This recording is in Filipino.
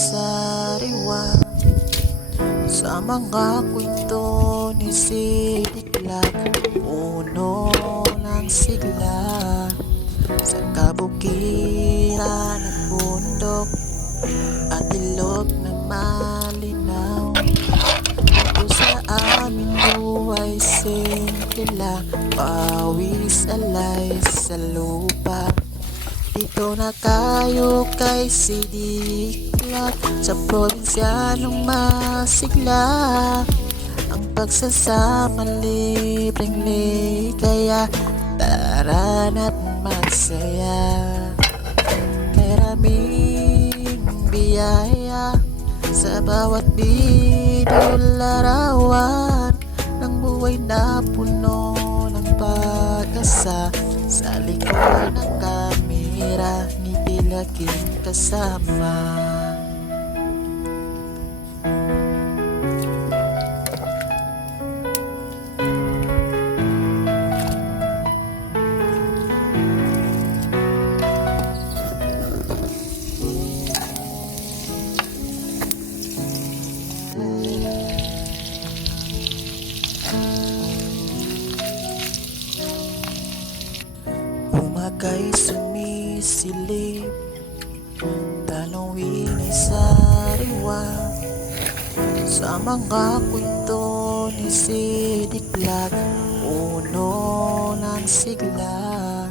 sariwa sa mga kwento ni Sitiklat. Puno ng sigla sa kabukiran ng bundok at ilog na malinaw. Ito sa amin buhay simple lang, pawis alay sa lupa. Dito na tayo kay Sitiklat, sa probinsyanong masigla. Ang pagsasama libreng ligaya, tara na't magsaya. Maraming biyaya sa bawat bidol larawan ng buhay na puno ng pag-asa. Sa likod ng kamera, ngiti laging kasama. Umagay sumisilip, tanawin ay sariwa sa mga kwento ni Sitiklat. Puno ng sigla